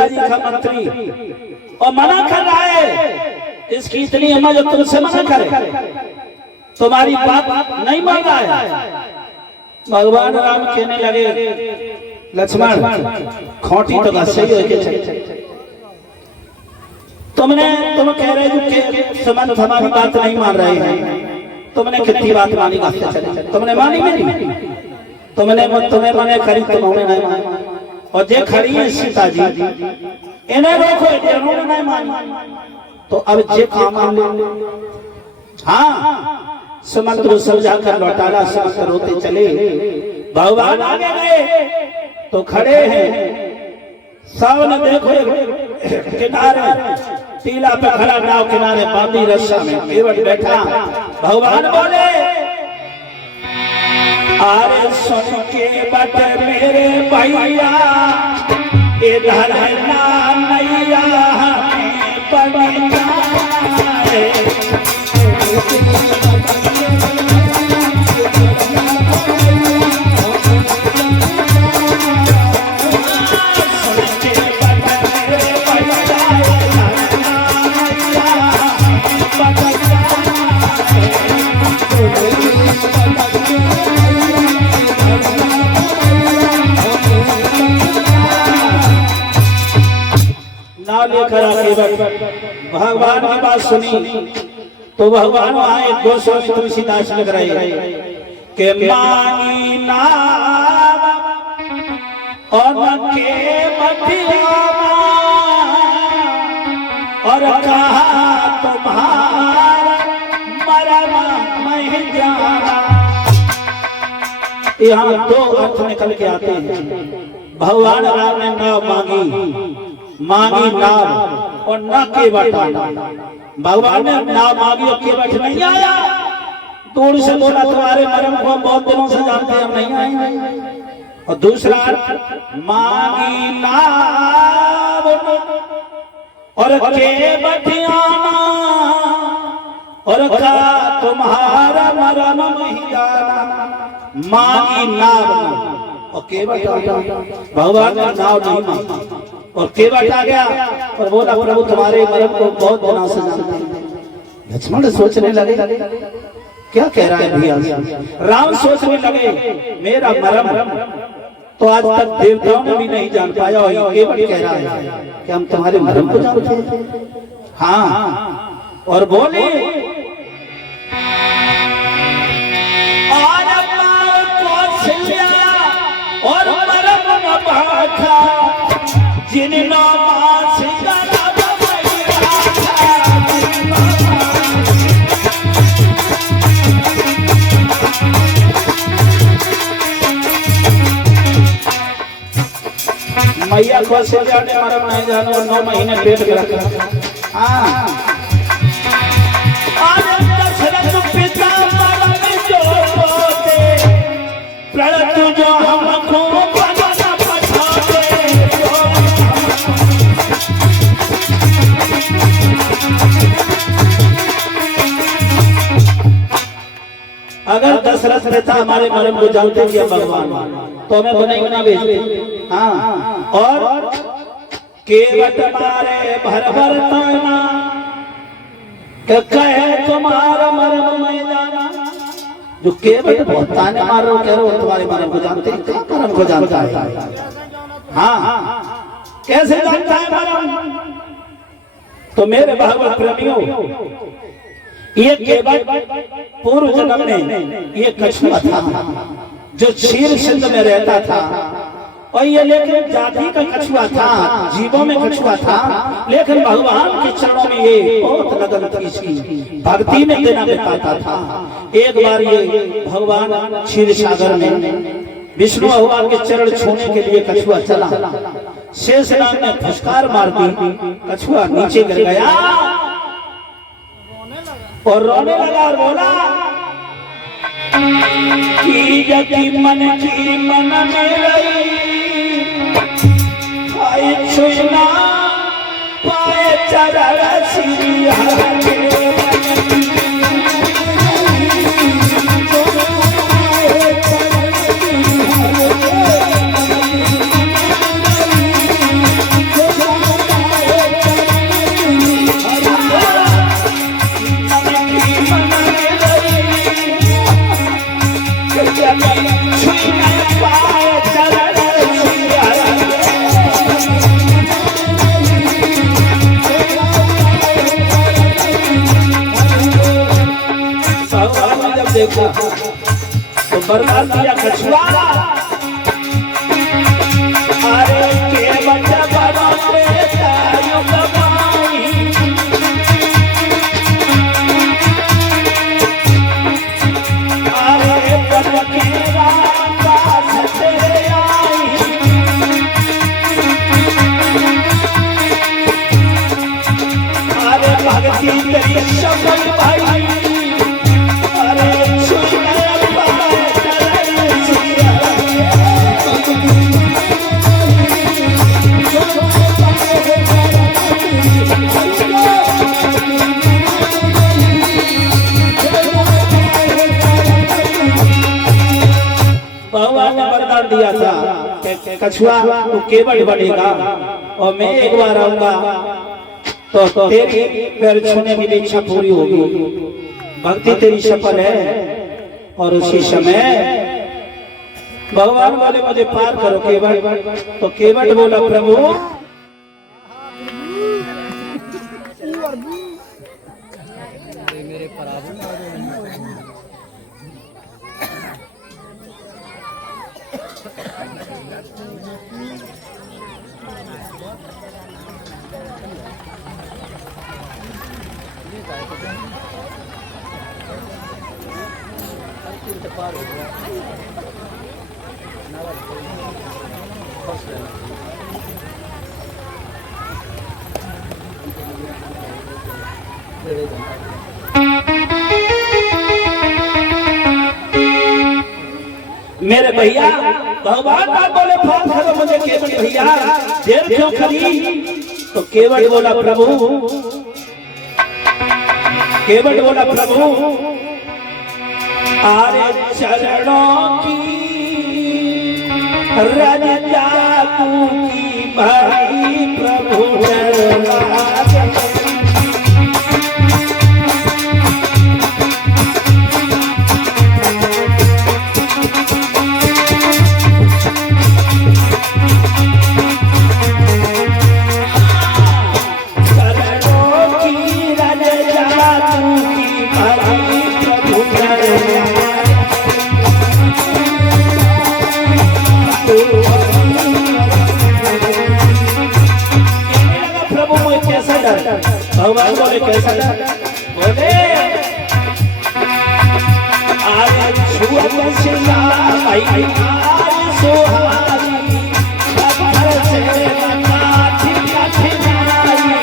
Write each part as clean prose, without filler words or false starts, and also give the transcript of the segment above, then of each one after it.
पिताजी का मंत्री और मना कर रहा है, इसकी इतनी हिम्मत जो तुमसे मना करे, तुम्हारी बात नहीं मान रहा है। भगवान राम कहने लगे लक्ष्मण खोटी तो सही हो गई, तुम कह रहे हो कि सुमंत हमारी बात नहीं मान रहे हैं, तुमने कितनी बात मानी, तुमने मानी मेरी, तुम्हें मने खरी, तुमने नहीं मानी। और जे खड़ी है सीता जी, इन्हें रोको, इन्होंने नहीं मानी, तो अब जे काम हाँ सुमंत को समझा कर लौटाला। सुमंत रोते चले, भगवान आगे गए तो खड़े हैं, सामने देखो किनारे टीला पे खड़ा, नाव किनारे बांधी रस्सा में केवट बैठा। भगवान बोले अरे सुन के बट मेरे भैया, इधर ना नैया बढ़िया लेकर आके भगवान की बात सुनी तो भगवान आए गोस्वामी तुलसीदास लग रहे के मानी नाम और के बतिया और कहा तुम्हारा मरम मैं जाना। यहाँ दो अर्थ निकल के आते हैं। भगवान राम ने नाव मांगी नाव और न के बटा। भगवान ने नाव मांगी और के बट नहीं आया। दूर से बोला तुम्हारे मरम को बहुत दिनों से जानते हैं, हम नहीं आए। और दूसरा मांगी नाव और के बटियाना और का तुम्हारा मरम नहीं जाना। मांगी नाव और के बटा। भगवान ने नाव नहीं मांगी और के बटा गया और बोला प्रभु तुम्हारे मरम को बहुत दिनों से जानते हैं। लक्ष्मण सोचने लगे क्या कह रहा है भैया। राम सोचने लगे मेरा मरम तो आज तक देवताओं ने भी नहीं जान पाया और केवल कह रहा है कि हम तुम्हारे मरम को जानते हैं। हाँ और बोले और मरम न पाखा जिन मैया कौशल्या ने मरम नहीं जानो 9 महीने पेट में रखा। दशरथ पिता मरम जो पोते परंतु जो हमको बना पठावे। अगर दशरथ पिता हमारे मरम को जानते हैं भगवान तो हमें बनाई बना भेजते। हाँ और केवट मारे भर भर ताना कहे तुम्हारा मरम नहीं जाना। जो केवट बहुत ताने मार रहे हो कह रहे हो तुम्हारे मरम को जानते हैं। क्या मरम को जानता है? हाँ कैसे जानता है मरम? तो मेरे भागवत प्रेमियों ये केवट पूर्व जन्म में ये कछुआ था जो क्षीर सिंध में रहता था और ये लेकिन जाति का कछुआ था, जीवों में कछुआ था, लेकिन भगवान के चरणों में ये बहुत लगन थी इसकी, भक्ति में देना बिताता था। एक बार ये भगवान क्षीर सागर में विष्णु भगवान के चरण छूने के लिए कछुआ चला। शेषनाग ने फुसकार मार दी, कछुआ नीचे गिर गया और रोने लगा और बोला की जति मन की मन में रही खाए छुना पाए चरण श्री वरदान दिया कछुआ अरे के बच्चा बनाते तायो कमाई अरे पटके राम सते आई अरे भक्ति तेरी शबद भाई अरे भगवान ने वरदान दिया था कछुआ तू केवल बनेगा और मैं एक बार आऊंगा तो तेरी पैर छूने की इच्छा पूरी होगी भक्ति तेरी सफल है और उसी समय भगवान बोले मुझे पार करो केवल तो केवल बोला प्रभु मेरे भैया भगवान बात बोले फोन करो मुझे केवल भैया देर क्यों करी तो केवल बोला प्रभु केवल बोला प्रभु आरे चरणों की रजा तू की भाई प्रभु भगवान बोले कैसा बोले आरे छुअत सिला आई सोहारी अगर से काठी काठी नाई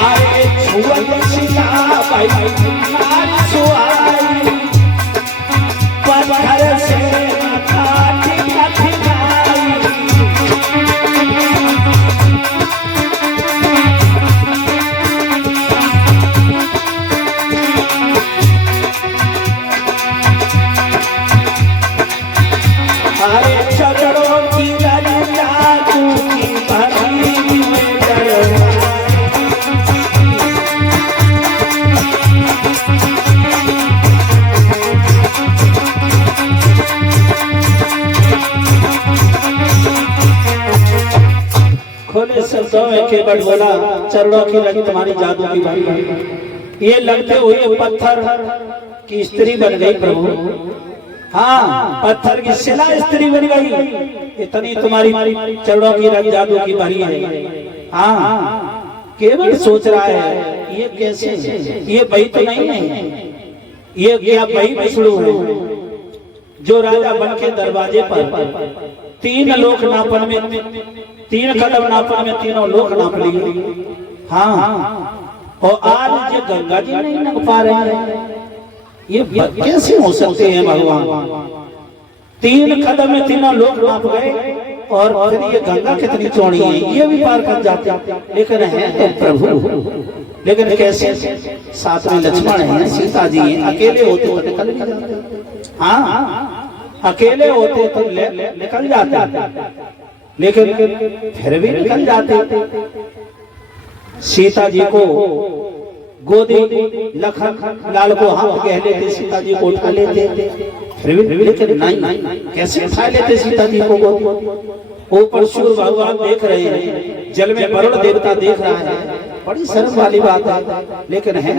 आरे छुअत सिला आई सोहारी घर से काठी काठी नाई अरे चरणों की रजा तू की भरी में खोले शब्दों में केवल बोला चरणों की लगी तुम्हारी जादू की भाई ये लगते हुए पत्थर की स्त्री बन गई प्रभु हाँ पत्थर की शिला स्त्री बन गई इतनी तुम्हारी चरणों की लगी जादू की भाई है हाँ केवल सोच रहा है ये कैसे ये भाई तो नहीं है ये क्या भाई विष्णु है जो राजा बन के दरवाजे पर 3 लोक नापन में 3 कदम नापन में तीनों लोक नाप लिए हाँ और आज ये गंगा जी नहीं नाप पा रहे हैं ये कैसे हो सकते हैं भगवान 3 कदम में तीनों लोक नाप गए और फिर ये गंगा कितनी चौड़ी है ये भी पार कर जाते लेकिन है तो प्रभु लेकिन कैसे साथ में लक्ष्मण है सीता जी हैं अकेले होते तो निकल भी जाते हाँ अकेले होते तो निकल जाते लेकिन फिर भी निकल जाते सीता जी को गोदी लखन लाल को हाथ कह लेते सीता जी को उठा लेते फिर भी लेकिन नहीं कैसे उठा लेते सीता जी को गोदी ऊपर सूर्य भगवान देख रहे हैं जल में वरुण देवता देख रहा है, बड़ी शर्म वाली बात है, लेकिन है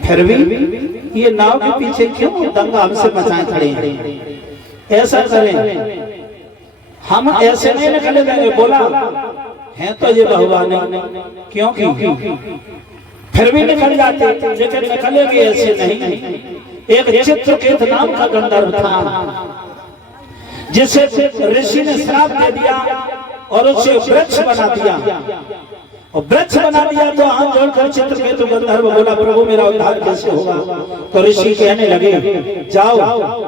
फिर भी ये नाव के पीछे क्यों दंगा हमसे मचाए खड़े हैं? ऐसा करें, हम ऐसे नहीं निकले देंगे। बोला है तो ये भगवान, क्योंकि फिर भी निकल जाते, लेकिन निकले भी ऐसे नहीं। एक चित्रकेत नाम का गंधर्व था, जिसे ऋषि ने श्राप दे दिया और उसे वृक्ष बना दिया। और वृक्ष बना दिया तो हाथ जोड़कर चित्रकेतु गंधर्व बोला, प्रभु मेरा उद्धार कैसे होगा? तो ऋषि कहने लगे, जाओ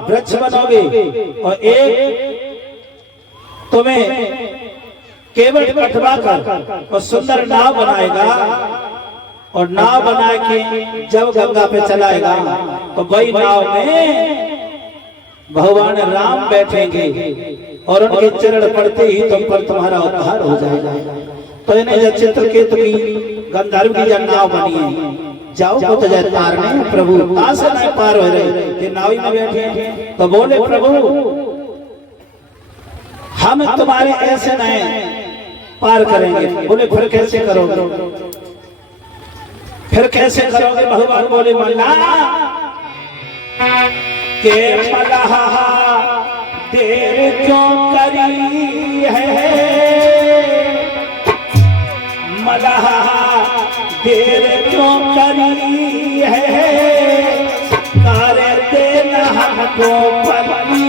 वृक्ष बनोगे और एक तुम्हें केवट कटवा कर और सुंदर नाव बनाएगा, और नाव बना के जब गंगा पे चलाएगा तो वही नाव में भगवान राम बैठेंगे और उनके चरण पड़ते ही तुम पर तुम्हारा उद्धार हो जाएगा। तो इन्हें जब चित्रकेतु की गंधर्व की जब नाव बनी है, जाओ तो जय तारने प्रभु कहां से नहीं पार हो रहे, ये नाव में बैठे हैं। तो बोले, प्रभु हम तुम्हारे ऐसे नहीं पार करेंगे। बोले, फिर कैसे करोगे? फिर कैसे करोगे? भगवान बोले, मल्ला के मल्लाह देर क्यों करी है, मल्लाह देर क्यों करी है, तारे देना हमको पलनी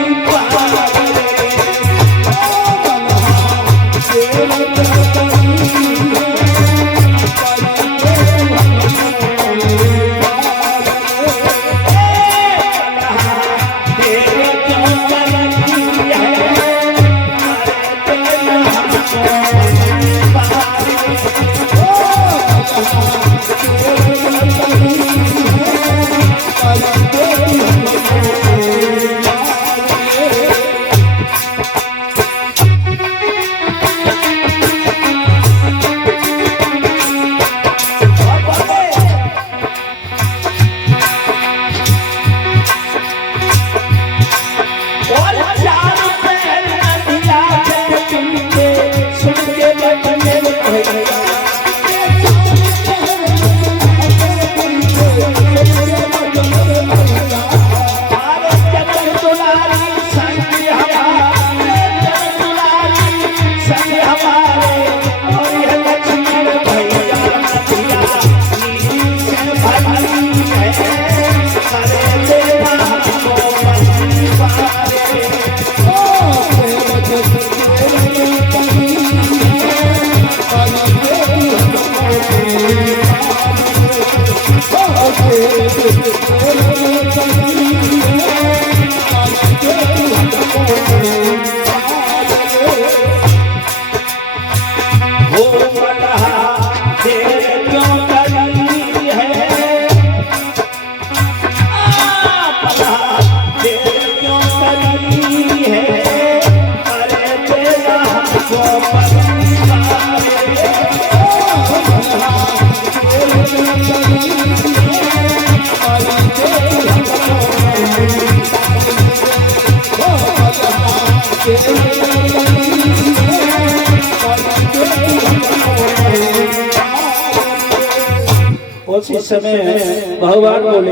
उसी समय भगवान बोले,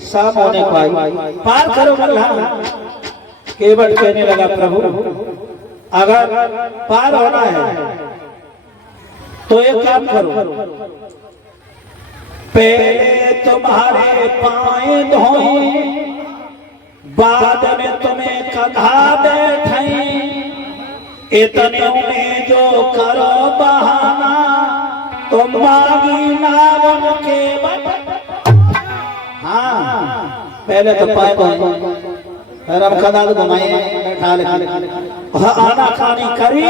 शाम होने को आई, पार करो मल्लाह। केवट कहने लगा, प्रभु अगर पार होना है तो एक काम करो, पहले तुम्हारे पाए धोए, बाद में तुम्हें कंधा बैठाई, इतने में जो करो बहाना, तुम मांगी नावन के बट। हाँ, पहले तो पाए धोए, फिर हम कंधा घुमाए, बैठा ले, आना खानी करी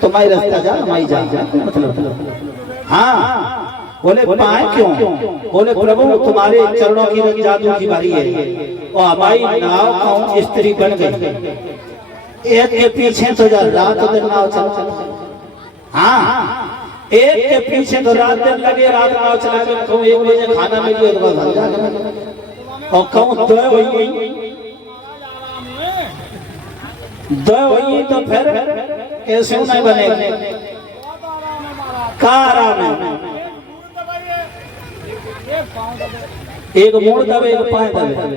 तुम्हारी रास्ता जा, हमारी जा, मतलब। हाँ, बोले पाए क्यों? बोले, प्रभु तुम्हारे चरणों की जादू की बारी है और हमारी नाव कौन स्त्री बन गई, एक के पीछे तो रात दिन नाव चल। हाँ, एक के पीछे तो रात दिन लगे, रात नाव चला के कहूँ 1 बजे खाना मिली हो तो बस, और कहूँ 2 वही तो फिर कैसे नहीं बनेगा? का आराम है? एक मूड़ दबे एक पाए दबे,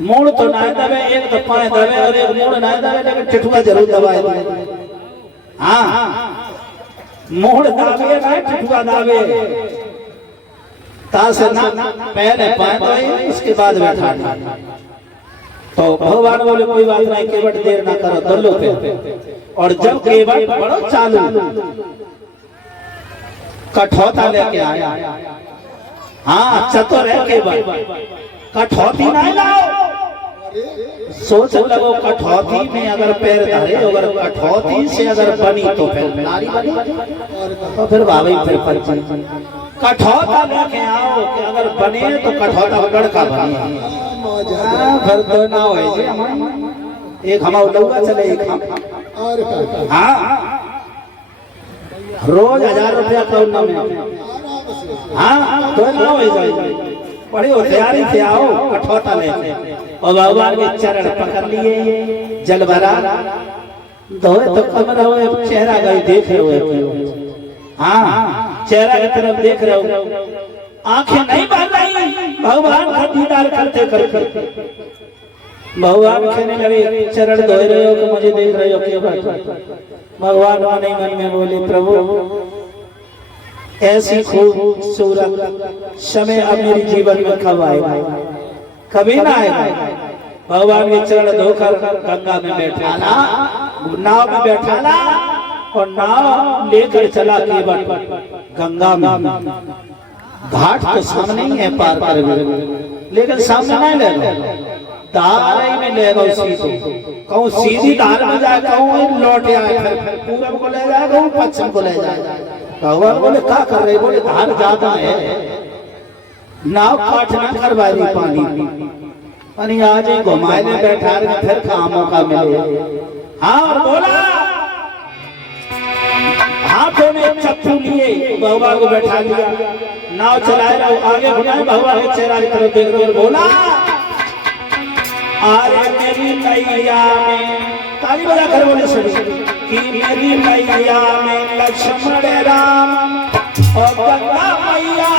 मूड़ तो ना दबे, एक तो पाए दबे और एक मूड़ ना दबे, लेकिन टिठुआ जरूर दबाए। हाँ, मूड़ दावे ना टिठुआ दावे, तासे ना पहले पाए दबे उसके बाद बैठा। तो भगवान बोले कोई बात नहीं, केवट देर ना करो दल्लो पे। और जब केवट बड़ो चालू कठौता लेके आया, हाँ चतुर है केवट, कठौती ना लाओ। सोच लगो कठौती में अगर पैर धरे, अगर कठौती से अगर बनी तो फिर नारी बनी, तो फिर बाबा फिर कठौता लेके आओ कि अगर बने तो कठौता लड़का बने। फिर तो ना हो एक हमारा लौका चले एक हम। हाँ, रोज 1000 रुपया कौन में। हाँ, तो ना हो जाए, बड़े होशियारी से आओ कठौता लेके। और भगवान के चरण पकड़ लिए, जल भरा धोए तो कमर हो, चेहरा गए देख रहे हो। हाँ, चेहरा की तरफ देख रहे हो, आंखें नहीं बंद रही, भगवान का दीदार करते करते। भगवान कहने लगे चरण धो रहे हो कि मुझे देख रहे हो क्यों? भगवान मन ही मन में बोले प्रभु ऐसी खूबसूरत समय अब मेरे जीवन में कब आएगा? कभी ना आएगा। भगवान के चरण धोकर गंगा में बैठा ला, नाव में बैठा ला और नाव लेकर चला केवट गंगा में। घाट तो सामने ही है पार कर, लेकिन सामने नहीं ले, धार में लेगा सीधी। कहूँ सीधी धार में जाए, कहूँ लौट आए, फिर पूरब को ले जाए, कहूँ पश्चिम को ले जाए। भगवान बोले क्या कर रहे? बोले धार ज्यादा है, नाव काटना करवाई पानी आज ही घुमाए में बैठा रहे, फिर कहाँ मौका मिले। हाँ, और बोला हाथों में चप्पू लिए भगवान को बैठा लिया, नाव चलाए रहो, आगे घुमाए, भगवान के चेहरा की तरफ देख रहे, बोला अरे मेरी मैया में, ताली बजा कर बोले सभी कि मेरी मैया में लक्ष्मण राम और गंगा मैया